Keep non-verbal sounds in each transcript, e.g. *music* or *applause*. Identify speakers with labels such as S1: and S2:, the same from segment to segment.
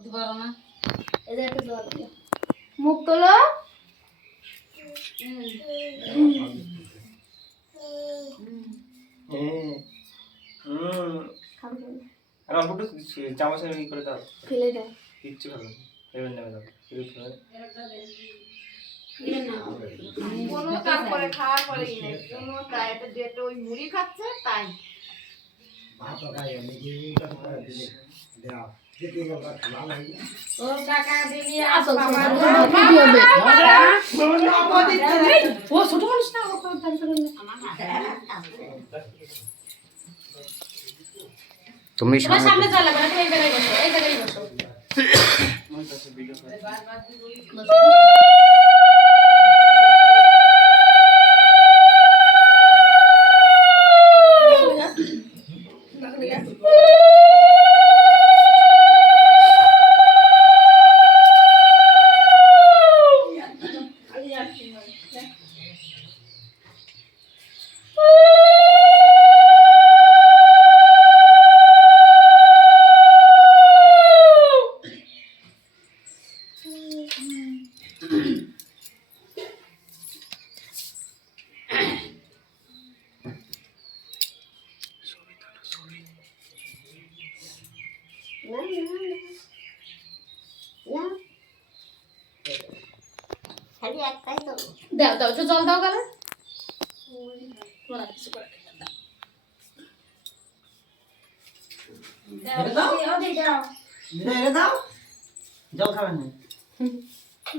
S1: বলতে পারো না
S2: যে একটা জল দিও। মুখ তোলো খাবে খাবে।
S3: আর অল্প একটু চামচ ই করে দাও
S2: ফেলে দাও
S3: কিচ্ছু দাও।
S4: কোনো তারপরে খাওয়ার পরে নেই কোনো তাই এটা যেটা ওই মুড়ি খাচ্ছে তাই
S1: বাবা
S2: ছোট
S1: ও ছোট মানুষ না ও কোনো টেনশন নেই
S5: তুমি
S1: সামনে চলে মানে তুমি এই জায়গায় বসো এই জায়গায় বসো *coughs*
S3: আমার কাছে ভিডিও করে
S2: খালি একটাই তো
S1: দাও দাও একটু জল দাও গেলে কিছু করে দাও।
S6: জল খাবেন না।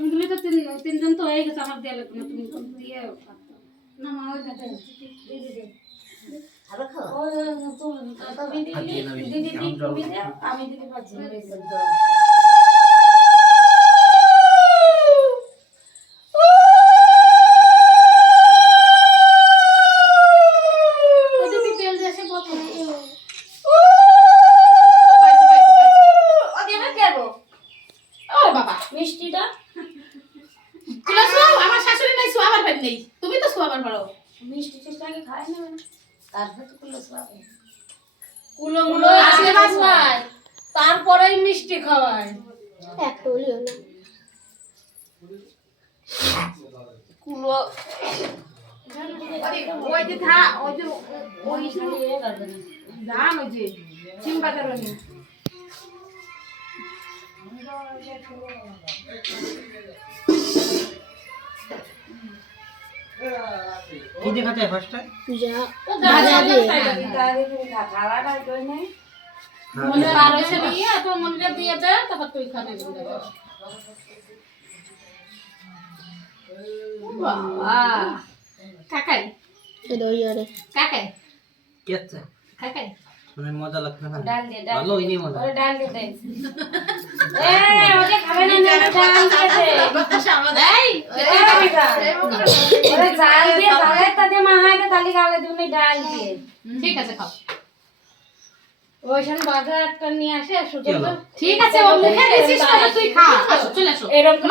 S1: তুমি তো তিন তিনজন তো হয়ে গেছে আমার দেওয়া লাগবে না তুমি দিয়ে না মা ওই দিদি আমি দিদি পাচ্ছি
S2: মিষ্টিটা?
S1: আমার শাশুড়ি নাই শোয়াবার ভাই নেই। তুমি তো শোয়াবার পারো
S2: মিষ্টি টিষ্টি আগে খায় না। কুলো
S1: তারপরেই মিষ্টি খাওয়ায়
S2: একটা না।
S1: কুলো।
S4: ওই যে থা ওই যে ওই শুধু ধান ওই যে সিম
S6: কি দেখাতে ফার্স্টে
S2: যা
S1: ভাজা দিয়ে মনে বার নিয়ে তো মনে দিয়ে দে তারপর তুই খাবি বাবা কাকাই
S2: এটা
S1: কাকাই
S6: কি আছে
S1: কাকাই
S6: মানে মজা লাগছে না
S1: ডাল দিয়ে ডাল
S6: ভালো হয়নি মজা
S1: ওরে ডাল দিয়ে দে এ ওকে খাবে না না ডাল দিয়ে দে এই ওরে ডাল দিয়ে তালি গালে তুমি ডাল দিয়ে। ঠিক আছে খাও। ওইখান বাজারটা নিয়ে আসে ঠিক আছে ও মুখে দিছিস তুই খা। চলে আসো এরকম